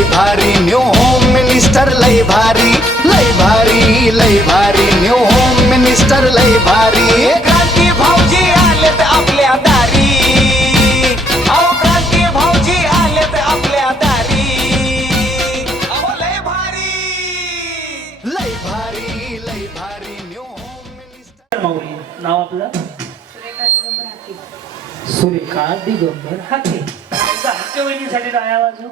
लय भारी new home minister लय भारी लय भारी लय भारी न्यू होम मिनिस्टर लय भारी क्रांती भाऊजी आलेत आपल्या दारी अहो क्रांती भाऊजी आलेत आपल्या दारी अहो लय भारी न्यू होम मिनिस्टर माऊली नाव आपलं सुरेखा दिगंबर हाके हाके वहिनीसाठी टाळ्या वाजू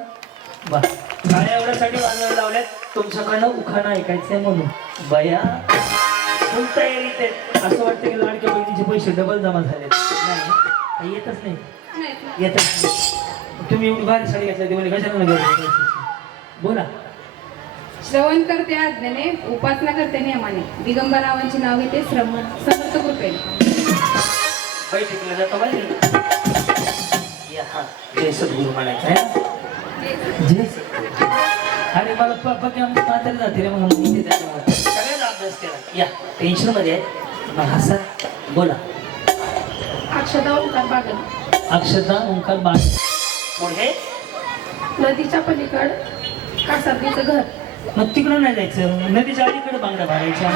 बा टाळ्या एवढ्यासाठी वाजवायला लावल्यात तुमच्याकडनं उखाणा ऐकायचंय म्हणून बया फुल तयारीत आहेत असं वाटतं की लाडक्या बहिणीचे पैसे डबल जमा झाले नाही येतच नाही येतच नाही तुम्ही एवढी भारी साडी घातली म्हणजे कशाला नाही बोला श्रवण करते आज्ञेने उपासना करते नियमाने दिगंबर रावांचे नाव घेते समर्थ कृपेने बैठकीला जातो पाहिजे हा जय सद्गुरू म्हणायचं आहे ना जय सद्गुरू अरे मला पप्पा आमची म्हातारी जाते रे मग मी त्याच्यामध्ये सगळ्याचा अभ्यास केला या टेन्शन मध्ये आहे मग हसा बोला अक्षता ओंकार बागल अक्षता ओंकार बाग पुढे नदीच्या पलीकड कासारदीचं घर मग तिकडं नाही जायचं नदीच्या अलीकडे बांगड्या भरायच्या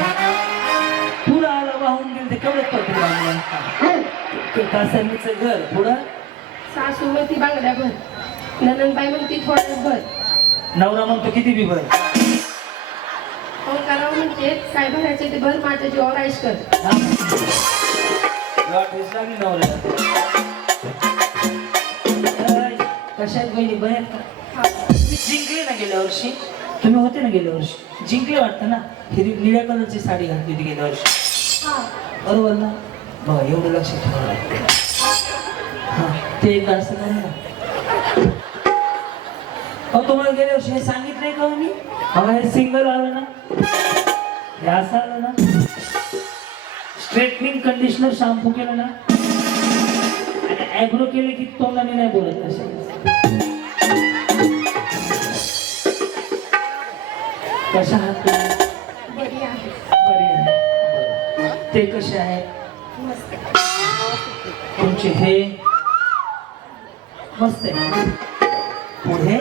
पुढं आलं वाहून गेलं ते केवढं पडते बांगड्या कासारणीचं घर पुढं सासू म्हणती बांगड्या भर नंदनबाई म्हणती थोड्या भर नवरा म्हणतो किती बी भर ओंकाराव म्हणते काय भरायचे ते भर माझ्या जीवावर आईश कर कशात बहिणी बऱ्यात का जिंकले ना गेल्या वर्षी तुम्ही होते ना गेल्या वर्षी जिंकले वाटतं ना हिरवी निळ्या कलरची साडी घातली होती गेल्या वर्षी बरोबर ना बघा एवढं लक्षात ठेवा हा ते एकदा असं नाही ना तुम्हाला गेल्या वर्षी हे सांगितलंय का मी बघा हे सिंगल आलं ना हे असं आलं ना स्ट्रेटनिंग कंडिशनर शॅम्पू केलं ना आणि ॲग्रो केले की तोंडाने नाही बोलत असे कशा आहात बरी आहे बरी आहे ते कसे आहेत मस्त तुमचे हे मस्त आहे पुढे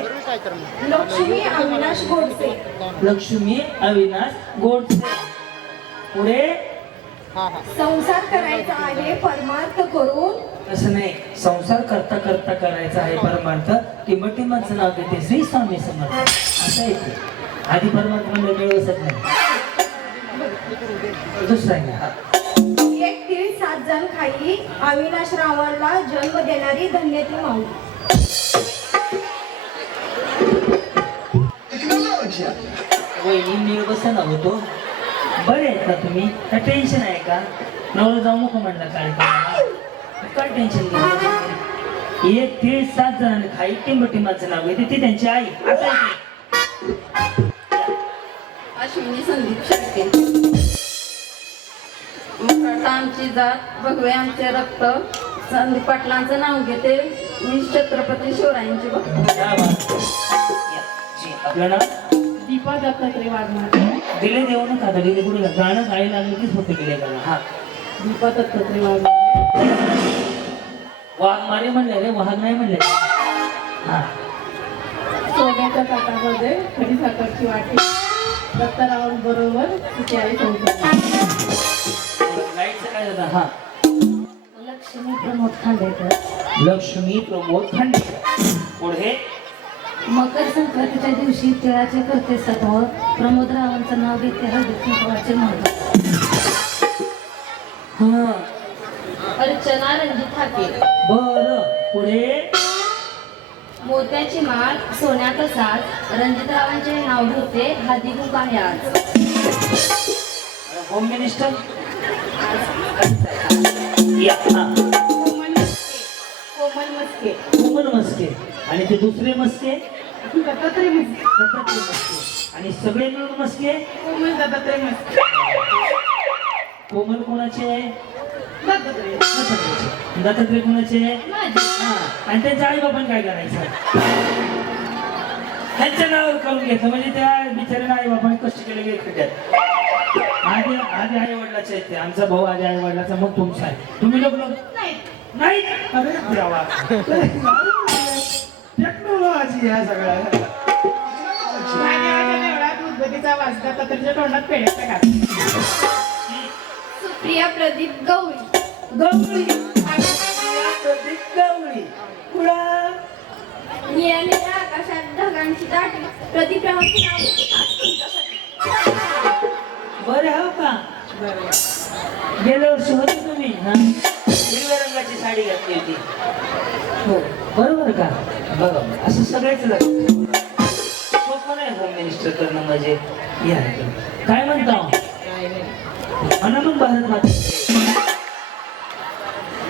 लक्ष्मी अविनाश गोडसे लक्ष्मी अविनाश गोडसे पुढे संसार करायचा आहे परमार्थ करून असं नाही संसार करता करता करायचा आहे परमार्थ टिंबटिंबाचं नाव घेते श्री स्वामी समर्थ असं येते आधी परमार्थ म्हणजे व्यवस्थित नाही दुसरा आहे हा एक तीळ 7 जण खाई अविनाश रावांना जन्म देणारी धन्य ती माऊ वहिनी नीळ बसा ना होतो बरे आहेत का तुम्ही काय टेन्शन आहे का नवरा जाऊ नको म्हणला कार्यक्रमाला काय टेन्शन घ्या एक तीळ 7 जणांनी खाई टिंबटिंबाचं नाव घेते ती त्यांची आई असं आहे अश्विनी संदीप शेळके आमची जात भगवे आमचे रक्त संदीप पाटलांचं नाव घेते मी छत्रपती शिवरायांची भक्त आपलं नाव दीपा दत्तात्रय वाघमारे दिले देऊ नका दिले पुढे गाणं गायला लागलं कीच होते गेले गाणं हा दीपा दत्तात्रय वाघमारे वाघमारे म्हणले रे वाघ नाही म्हणले हा सोन्याच्या ताटामध्ये खडी साखरची वाटी दत्तरावांबरोबर तिची आई लाईटचं काय झालं हा लक्ष्मी प्रमोद खांडेकर लक्ष्मी प्रमोद खांडेकर पुढे मकर संक्रांतीच्या दिवशी तिळाचे करते सत्व प्रमोद रावांचं नाव घेते हळदी कुंकवाचे महत्व हा अर्चना रणजित ठाके बर पुढे मोत्याची माळ सोन्याचा साज रणजितरावांचे नाव घेते हळदी कुंकू आहे आज होम मिनिस्टर या हा कोमल मस्के कोमल मस्के आणि ते दुसरे मस्के दत्तात्रय मस्के दत्तात्रय मस्के आणि सगळे मिळून मस्के कोमल दत्तात्रय मस्के कोमल कोणाचे आहे दत्तात्रय दत्तात्रय कोणाचे आहे माझे. हा आणि त्यांच्या आई बापान काय करायचं त्यांच्या नावावर करून घेतलं म्हणजे त्या बिचाऱ्याला आई बापाने कष्ट केले गेले खड्ड्यात आधी आधी आई वडिलाचे आहेत ते आमचा भाऊ आधी आई वडिलाचा मग तुमचा आहे तुम्ही लोक नाही अरे देवा टेक्नॉलॉजी ह्या सगळ्या लवरची उद्बत्तीचा वाजता पत्रीच्या तोंडात पेढ्याचा घाल. सुप्रिया प्रदीप गवळी. गवळी प्रदीप गवळी पुढं निळ्या निळ्या आकाशात ढगांची दाटी प्रदीपरावांचे नाव आज तुमच्यासाठी. बरं हो का गेल्या वर्षी होते तुम्ही हा हिरव्या रंगाची साडी घातली होती हो बरोबर का बघा असं सगळ्याच लग्न सोपं नाही होम मिनिस्टर करणं म्हणजे या काय म्हणता म्हणा मग भारत माता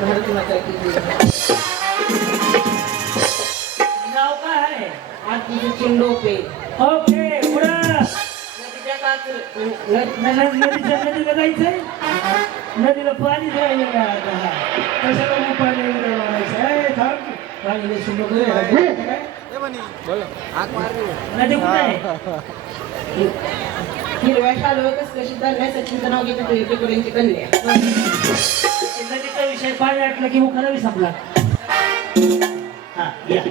भारत माता की जय. नाव काय आहे आज तुझे चिंडोपे ओके पुढं नदीच्या काच नदीला जायचंय नदीला पाणीच राहिलेलं आहे आता. कशाला मग पाणी वगैरे मारायचं पाणी सुंदर नदी कुठं आहे हिरव्या शालवर कसकशी धरल्या सचिनचं नाव घेते तुझे पेकोड्यांची कन्या. नदीचा विषय पाणी आटला की मुखाला बी संपला हा या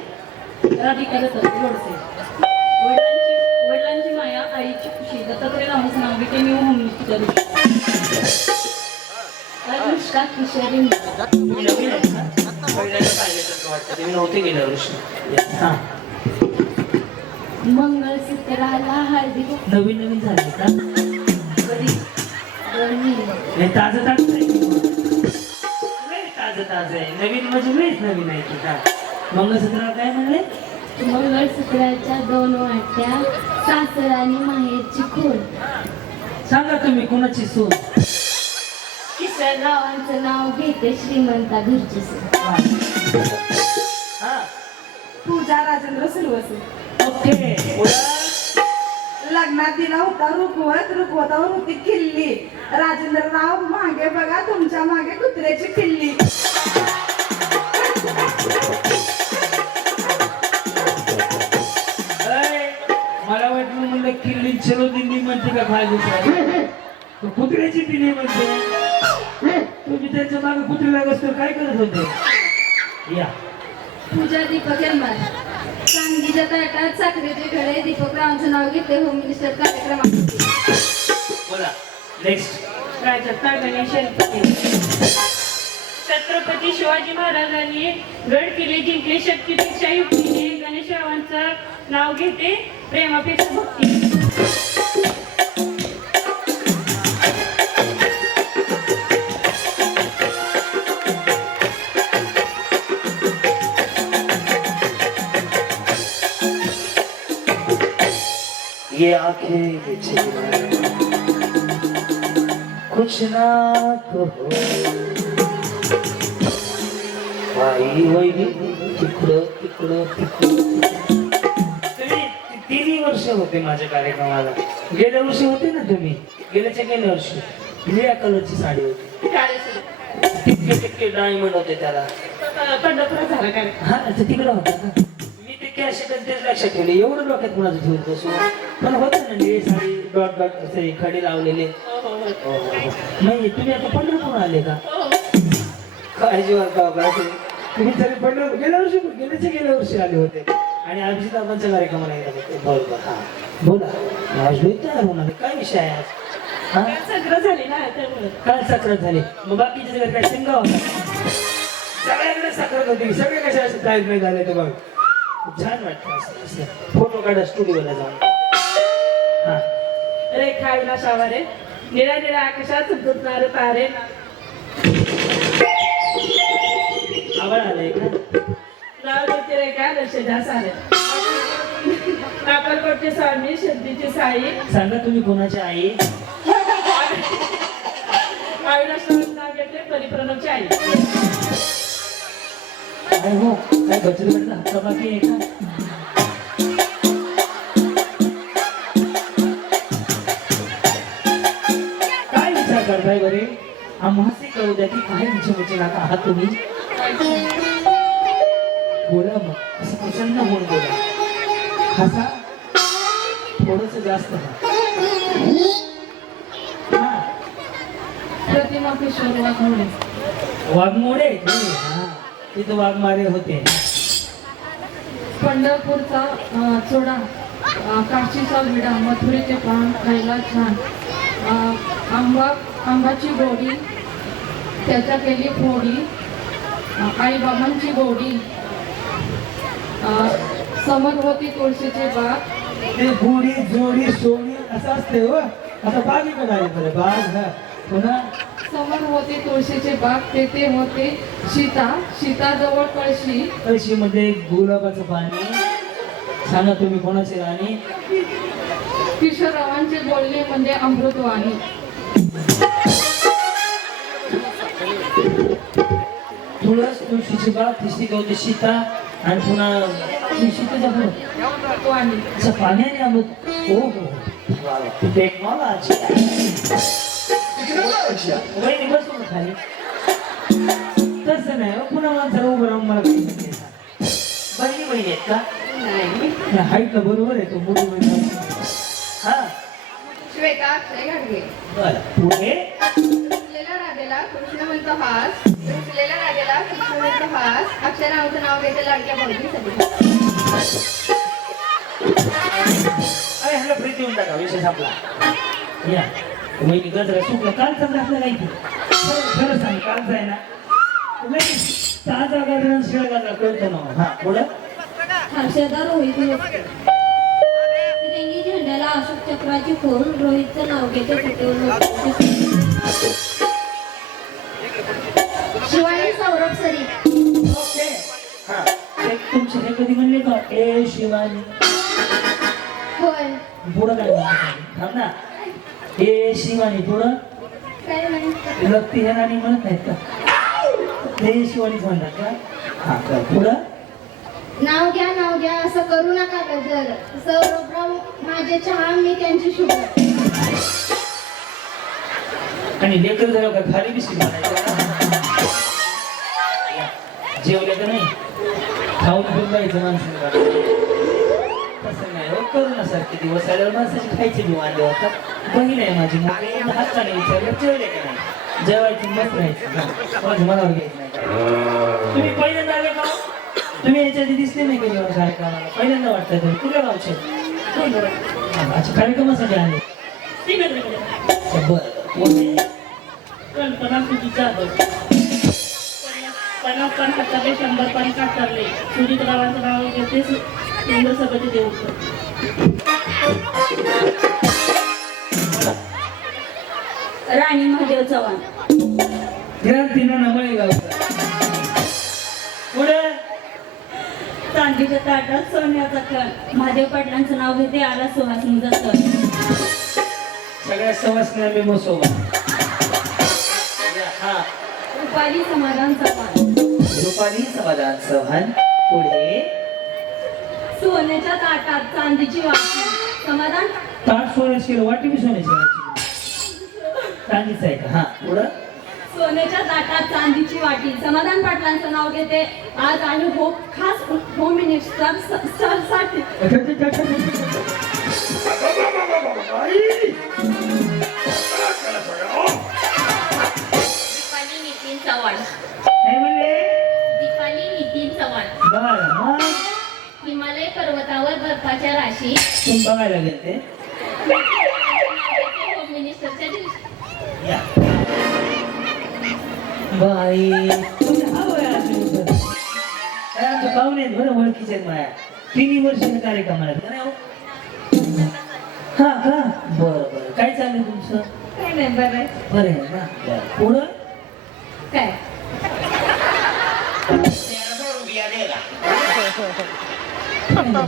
राधिका दत्त गोडसे. वडिलांची माया आईची खुशी दत्तात्रय नावाचं नाव घेते मी होम मिनिस्टर. अनुष्का किशोरी. तुम्ही नवीन आहे का? पहिल्यांदा पाहिल्यासारखं वाटतं तुम्ही नव्हते गेल्या वर्षी हा मंगळसूत्राला हळदी नवीन नवीन झाले का कधी हे ताजं ताजं आहे लय ताजं ताजं आहे नवीन म्हणजे लयच नवीन आहे की का मंगळसूत्राला काय म्हणले मंगळसूत्राच्या 2 वाट्या सासर आणि माहेरची खूण. सांगा तुम्ही कोणाची सून किशोररावांचं नाव घेते श्रीमंता घरची सून. हा पूजा राजेंद्र सुरवसे. ओके पुढं लग्नात दिला होता रुकवतावर होती किल्ली. राजेंद्रराव मागे बघा तुमच्या मागे कुत्र्याची किल्ली. मला वाटलं म्हणलं किल्ली चलो दिल्ली म्हणते का खाली कुत्र्याची दिली म्हणते तुम्ही त्याच्या मागे कुत्र्याला बसतो काय करत होते या पूजा दीपक यलमार. चांदीच्या ताटात साखरेचे घडे दीपकरावांचं नाव घेते होम मिनिस्टर कार्यक्रमात. बोला नेक्स्ट राजत्ता गणेश छत्रपती शिवाजी महाराजांनी गड किल्ले जिंकले शक्तीपेक्षा युक्तीने गणेशरावांचं नाव घेते प्रेमापेक्षा भक्ती. ये आंखें कुछ ना कहो आई वैरी तिकडं तिकडं तिकडं तुम्ही 3 वर्ष होते माझ्या कार्यक्रमाला गेल्या वर्षी होते ना तुम्ही गेल्या वर्षी निळ्या कलरची साडी होती तितके तितके डायमंड होते त्याला पंढरपुरात झाला काय. हा अच्छा तिकडं होता का मी ते कॅश तेच लक्षात ठेवले एवढं डोक्यात कुणाचं ठेवून बसू पण होतं ना निळे साडी डॉट डॉट असे खडे लावलेले नाही तुम्ही आता पंढरपूर आले का काय जीवन का तुम्ही तरी पंढरपूर गेल्या वर्षी आले होते आणि अभिजित आबांच्या कार्यक्रमाला गेला होते बरोबर हा बोला आज तयार होणार काय विषय आहे आज हा सगळं झाली ना त्यामुळे. काय साखर झाली मग बाकीच्या सगळं काय शिंगा होता सगळ्याकडे साखर होती सगळे कशा असे काय नाही झाले तर बघ छान वाटतं असं फोटो काढा स्टुडिओला जाऊन हा रेखा अविनाश आवारे. निळ्या निळ्या आकाशात झुकणारे तारे. आवड आलंय का नाव घेते रेखा दर्शजा सारे. कापरकोटचे स्वामी शब्दीची साई. सांगा तुम्ही कोणाच्या आई अविनाश नाव घेते परिप्रणवची आई. काय हो काय बचत गटाचा हक्का बाकी आहे का काय विचार करताय बरे आम्हाचे कळू द्या की काय विचारायचे नाका आहात तुम्ही बोला मग असं प्रसन्न होऊन बोला हसा थोडस जास्त हा प्रतिमा किशोर वाघमोडे. वाघमोडे हा तिथं वाघमारे होते पंढरपूरचा चोडा काशीचा विडा मथुरेचे पान खायला छान. आंबाची गोडी त्याच्या केली फोडी. आईबाबांची गोडी. समोर होती तुळशीचे बाग. ते गोडी जोडी सोडी असं असते हो. आता बागेकडे आले बरं बाग. हा पुन्हा समोर होते तुळशीचे बाग. तेथे होते सीता जवळ कळशी. कळशी मध्ये गुलाबाचं पाणी. सांगा तुम्ही कोणाचे राणी? किशोररावांचे बोलणे म्हणजे अमृतवाणी. तुळस तुळशीची बाग. तिसरी होती सीता आणि पुन्हा सीतेचा वाणी. असं पाण्याने अमृत. हो हो वा वा. टेक्नॉलॉजी वहिनी बसू ना खाली. तसं नाही हो. पुन्हा माणसाला उभं राहून मला काही सांगते. बहिणी बहिणी आहेत का? हाईटला बरोबर आहे तो मोठी बहीण. हा श्वेता अक्षय घाडगे. बरं पुढे. रुसलेल्या राधेला कृष्ण म्हणतो हास. रुसलेल्या राधेला कृष्ण म्हणतो हास. अक्षय नावाचं नाव घेते लाडक्या भाऊजीसाठी. अरे ह्याला प्रीती होऊन टाका. विषय संपला. या वहिनी गजरा सुकला. कालचा घातला नाही की खरं सांग. कालचा आहे ना नाही ताजा गजरा शिळ गजरा कळतो ना. हा पुढं. हर्षदा रोहित तिरंगी झेंड्याला अशोक चक्राची खोल. रोहितचं नाव घेते शिवानी सौरभ सरी. ओके. हा तुमचे हे कधी म्हणले का ए शिवानी? होय. पुढं काय म्हणतात? थांब ना. ए शिवानी पुढं. काय नाही. व्यक्ती हे नाणी म्हणत नाहीत का? ते शिवानीच म्हणतात का? हा कर पुढं. नाव घ्या असं करू नका गजर. सौरभराव माझे चहा मी त्यांची शुगर. आणि लेकर झालं का खाली बिस्किट म्हणायचं. जेवले का नाही? खाऊन घेऊन जायचं माणसाला. तसं नाही हो. करू ना सारखे दिवस आल्यावर माणसाची खायची बी वांदे होतात. बहीण आहे माझी मोठी. हाताने विचारलं जेवले का नाही? जेवायची मस्त राहायचं. माझं मनावर घ्यायचं नाही. तुम्ही पहिल्यांदा आले का? तुम्ही याच्या आधी दिसले नाही गेले कार्यक्रमाला? पहिल्यांदा वाटतं तुम्ही कुठल्या गावचे? अच्छा कार्यक्रमासाठी आले. बरं कल्पना सुजी जाधव. 50 पान काढले 100 पान काढले. सुजित रावांचं नाव घेते केंद्र सभेचे देऊळ. राणी महादेव चव्हाण. क्रांतीनं नमळे गावचा. पुढे. चांदीच्या ताटात सोन्याचा कण. महादेव पाटलांचं नाव घेते आला सुहासिनीचा सण. सगळ्या सवासण्या मी मोसोबा. हा रुपाली समाधान चव्हाण. रुपाली समाधान चव्हाण. पुढे. सोन्याच्या ताटात चांदीची वाटी. समाधान ताट सोन्याची केलं. वाटी बी सोन्याची व्हायची. चांदीच आहे का? हा पुढं. सोन्याच्या ताटात चांदीची वाटी. समाधान पाटलांचं नाव घेते आज आणि खास होम मिनिस्टर साठी. दीपाली नितीन चव्हाण. काय म्हणले? दीपाली नितीन चव्हाण. बरं मग हिमालय पर्वतावर बर्फाच्या राशी. तुम्ही बघायला गेलते. होम मिनिस्टरच्या दिवशी. या बाई तुम्ही हा वय अजून तर. काय आमचं पाहुणे आहेत बरं ओळखीचे आहेत माया. 3 वर्षाने कार्यक्रमाला का नाही हो? हा का? बरं बरं. काय चाललंय तुमचं? काय नाही बरं आहे. बरं आहे ना. बरं. पुढं. काय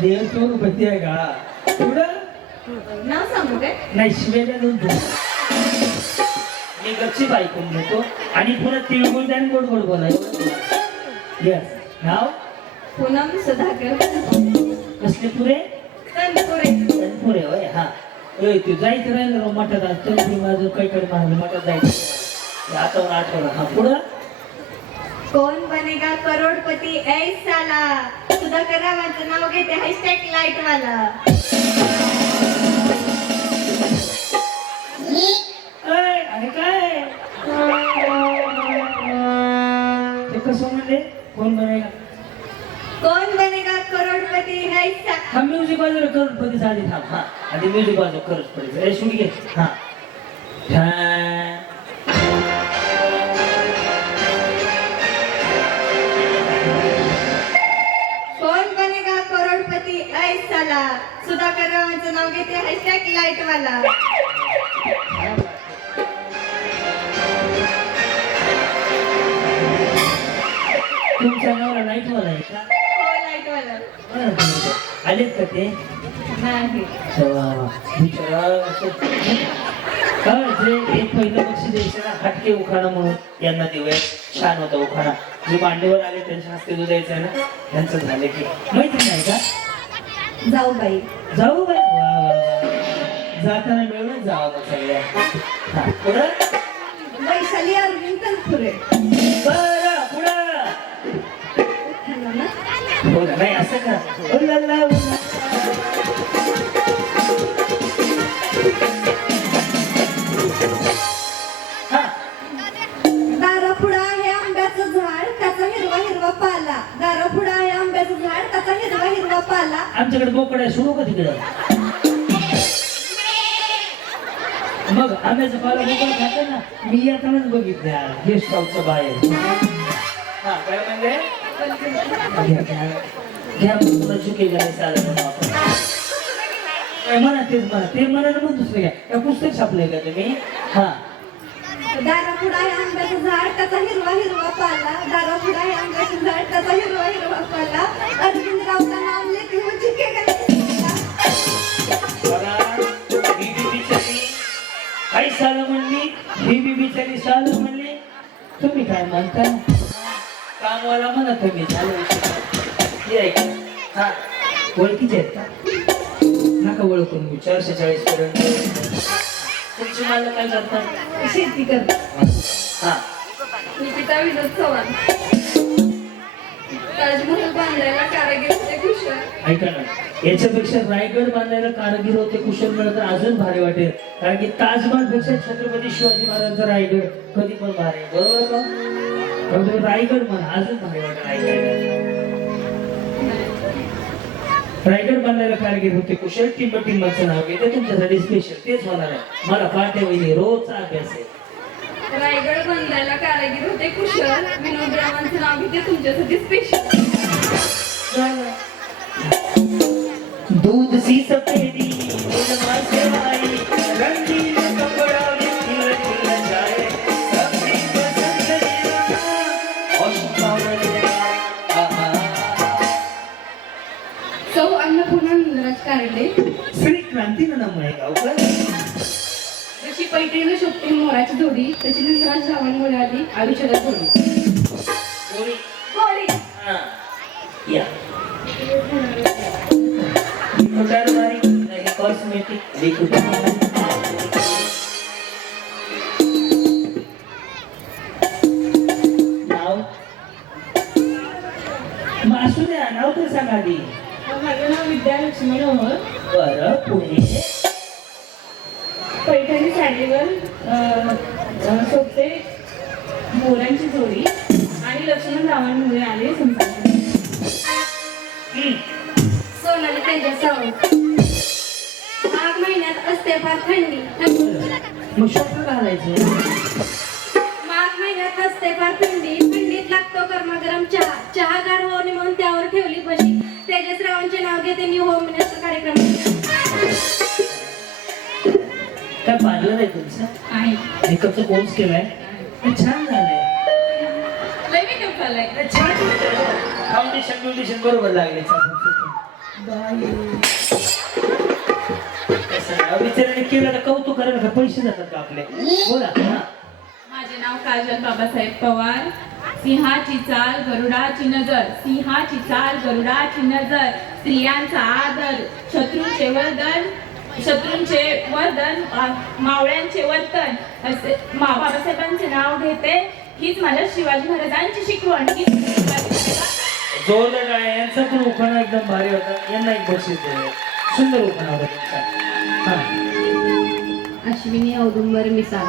देव तो रुपये आहे का? पुढं. नाव सांगू काय? नाही शिवायला दोन मी गच्ची ऐकून घेतो आणि पुन्हा तिळगुळ आणि गोड गोड बोलायचं. यस. नाव पूनम सुधाकर कसले पुरे? तनपुरे. पुरे होय. हा तू जायचं राहिलं राव मठात. आज तरी माझं काही कडे माझं मठात जायचं. आठवलं. हा पुढं. कौन बनेगा करोडपती ऐ साला. सुधाकर रावांचं नाव घेते हॅशटॅग लाईट वाला. अरे काय ते कसं म्हणले? कोण बनेगा? कौन बनेगा करोडपती करोडपती हैसा. हा म्युझिक वाजव करोडपती झाली थांब हा आणि म्युझिक वाजव करोडपती ए शुनी घे हा कोण बनेगा करोडपती ऐसाला. सुधाकर रावांचं नाव घेते हॅशटॅग लाईटवाला. तुमच्या नावाला लाईट वाला आहे का हो लाईटवाला. बरं, बरं. आलेत का ते नाही. बिचारा जे एक पहिलं बक्षीस द्यायचं ना हटके उखाणा म्हणून यांना देऊया छान होता उखाणा जे मांडीवर आले त्यांच्या हस्ते जो द्यायचा ना त्यांचं झालं की माहिती नाही का जाऊ बाई. जाऊ बाई वा वा वा. जाताना मिळून जावं मग सगळ्या हा, पुढं वैशाली अरविंद तनपुरे. बरं पुढं हो ना नाही असं का उल्लाला, उल्लाला. हा दारापुढं आहे आंब्याचं झाड त्याचा हिरवा हिरवा पाला. दारापुढं आहे आंब्याचं झाड त्याचा हिरवा हिरवा पाला. आमच्याकडे बोकड आहे सोडू का तिकडं मग आंब्याचं पाला बोकड खाते ना मी येतानाच बघितल्या गेस्ट हाऊसच्या बाहेर हा काय म्हणजे घ्या तुला चुकी करायचं आलं म्हणून आपण काय म्हणा तेच म्हणा ते म्हणा ना मग दुसरं घ्या त्या पुस्तक छापलंय का तुम्ही हा दारापुढं आहे आंब्याचं झाड त्याचा हिरवा हिरवा पाला. दारापुढं आहे आंब्याचं झाड त्याचा हिरवा हिरवा पाला. अरविंदरावचं नाव लेखी हो चुके काही साल म्हणली ही बी बिचारी साल म्हणली तुम्ही काय म्हणता कामवाला म्हणा तुम्ही झालं हा ओळखीचे आहेत का नका ओळखून मी 440 पर्यंत तुमची मला काय करतात शेती करतात. हा निकिता विनोद चव्हाण. ताजमहल बांधायला कारागीर होते कुशल. ऐका ना याच्यापेक्षा रायगड बांधायला कारागीर होते कुशल म्हणलं तर अजून भारी वाटेल कारण की ताजमहल पेक्षा छत्रपती शिवाजी महाराजांचा रायगड कधी पण भारी बरोबर का पण तुम्ही रायगड म्हणा अजून भारी वाटेल ऐकायला रायगड बांधायला कारागीर होते कुशल टिंबटिंबाचं नाव घेते तुमच्यासाठी स्पेशल तेच होणार आहे मला पाठ्या वहिनी रोजचा अभ्यास आहे रायगड बांधायला कारागीर होते कुशल. विनोदरावांचं नाव घेते तुमच्यासाठी स्पेशल. दूध सी सफेदी नीलमा से आई रंगीन कपड़ा में खिल खिल जाए सबकी पसंद दीवाना आहा सौ अन्नपूर्णा नंदराज कारंडे. श्री क्रांतीनं नाव आहे गावकर जशी पैठणीला शोभते मोराची जोडी तशी नंदराज रावण आली आयुष्याला जोडी. कोणी गोडी. हा या मोटार बारी नाही कॉस्मेटिक लिक्विड नाव मग असू द्या नाव तर सांगा आधी माझं नाव विद्या लक्ष्मी नवहर. बरं पुढे पैठणी साडीवर शोभते मोरांची जोडी आणि लक्ष्मण रावणमुळे आले संसार. सोनाली त्यांच्या सावंत. माघ महिन्यात असते फार थंडी. मग शॉर्ट घालायचं माघ महिन्यात असते फार थंडी. थंडीत लागतो गरमागरम चहा. चहा गार होणे म्हणून त्यावर ठेवली बशी. तेजसरावांचे नाव घेते न्यू होम मिनिस्टर कार्यक्रम काय पार्लर आहे तुमचं आहे. मेकअपचा कोर्स केलाय छान झालंय लई मेकअप झालाय. फाउंडेशन बरोबर लागले विचाराने केलं तर कौतुक करायला का पैसे जातात का आपले बोला हा माझे नाव काजल बाबासाहेब पवार. सिंहाची चाल गरुडाची नजर. सिंहाची चाल गरुडाची नजर. स्त्रियांचा आदर. शत्रूंचे वर्धन मावळ्यांचे वर्तन असे बाबासाहेबांचे नाव घेते. हीच माझ्या शिवाजी महाराजांची शिकवण. जोरदार आहे यांचा पण उखाणा एकदम भारी होता यांना एक बक्षीस द्यावे सुंदर उखाणा होता तुमचा हा अश्विनी औदुंबर मिसाळ.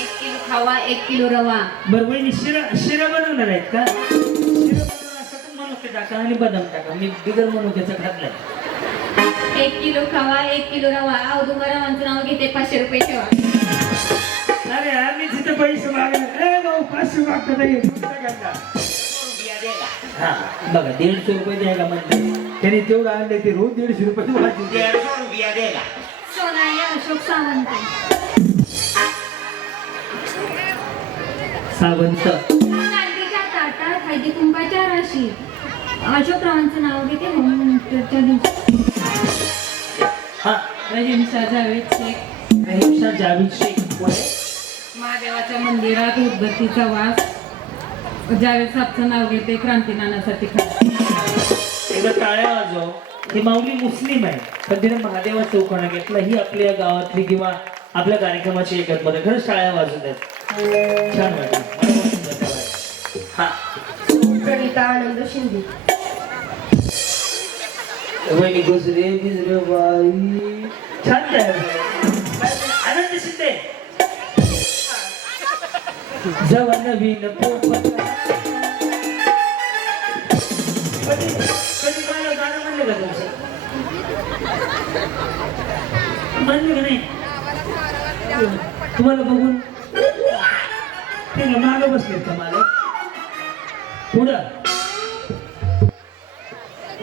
1 किलो खावा 1 किलो रवा. बरं वहिनी शिरा बनवणार आहेत का शिरा बनवणार असं पण मनुके टाका टाका आणि बदाम टाका. मी बिगर मनुक्याचं खात नाही. 1 किलो खवा 1 किलो रवा औदुंबरावांचं नाव घेते 500 रुपये ठेवा. अरे आम्ही तिथे पैसे मागले. ए भाऊ 500 मागता नाही. हा बघा 150 रुपये द्यायला म्हणते त्याने तेवढं आणले ते रोज 150 रुपये वाजले. सोनाई अशोक सावंत. सावंत. चांदीच्या ताटात हळदी कुंकाच्या राशी. अशोकरावांचं नाव घेते होम मिनिस्टरच्या दिवशी. हा रहीमशाह जावेद शेख. रहीमशाह जावेद शेख कोण आहे? महादेवाच्या मंदिरात उदबत्तीचा वास. जावेद साहेबचं नाव घेते क्रांती नाण्यासाठी खा. एकदा टाळ्या वाजव. ही माऊली मुस्लिम आहे पण तिने महादेवाचा उखाणा घेतला. ही आपल्या गावातली किंवा आपल्या कार्यक्रमाची एकच मध्ये खरंच टाळ्या वाजवत आहेत. छान वाटलं. हा प्रणिता आनंद शिंदे. वहिनी गुजरे बिजरे बाई छान तयार झालं. आनंद शिंदे. जेव्हा नवीन पोपट कधी कधी मला गाणं म्हणलं का तुमचं? म्हणलं का नाही? तुम्हाला बघून ते मागं बसलेत का मला पुढं?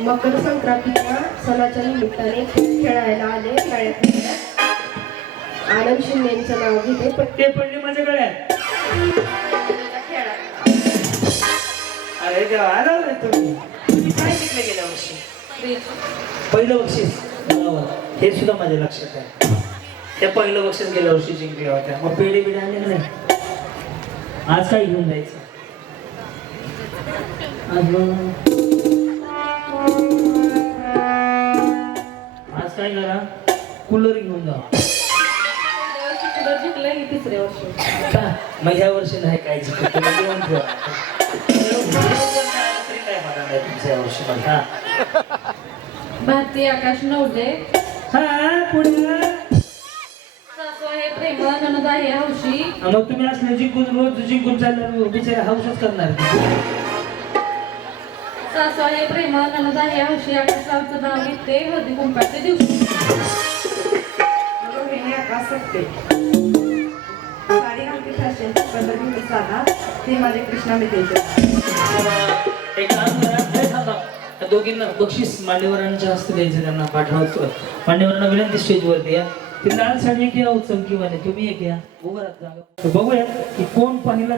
मकर संक्रांतीच्या सणाच्या निमित्ताने खेळ खेळायला आले शाळेत. आनंद शिंदेचं नाव घेते ते पडले माझ्या गळ्यात. अरे देवा आला रे तुम्ही. तुम्ही काय शिकले गेल्या वर्षी? पहिलं बक्षीस बरोबर. हे सुद्धा माझ्या लक्षात आहे. त्या पहिलं बक्षीस गेल्या वर्षी जिंकल्या होत्या. मग पेढे बिडे आणले का नाही? आज काय घेऊन जायचं? आज काय करा कूलर घेऊन जा. कूलर जिंकलं की तिसऱ्या वर्षी. मग ह्या वर्षी नाही काय जिंकत. तुम्ही घेऊन ठेवा. तरी काय होणार नाही तुमच्या वर्षी मला. हा भारतीय आकाश नवले. हा पुढे. सासू आहे प्रेम ननद आहे हौशी. मग तुम्ही असले जिंकून रोज जिंकून चालणार बिचारे हाऊसच करणार. सासू आहे प्रेम ननद आहे हौशी. आकाशरावचं नाव घेते हळदी कुंकाच्या दिवशी. साडी घालते फॅशन कलर घेते साधा. ते माझे कृष्णा मितेचे. एक काम करा. हे थांबा. त्या दोघींना बक्षीस मान्यवरांच्या हस्ते द्यायचं. त्यांना पाठवायचं. मान्यवरांना विनंती स्टेजवरती या. ती लाल साडी घ्या चमकीवाने. तुम्ही एक या उभं राहा. बघूया की कोण पाहिला.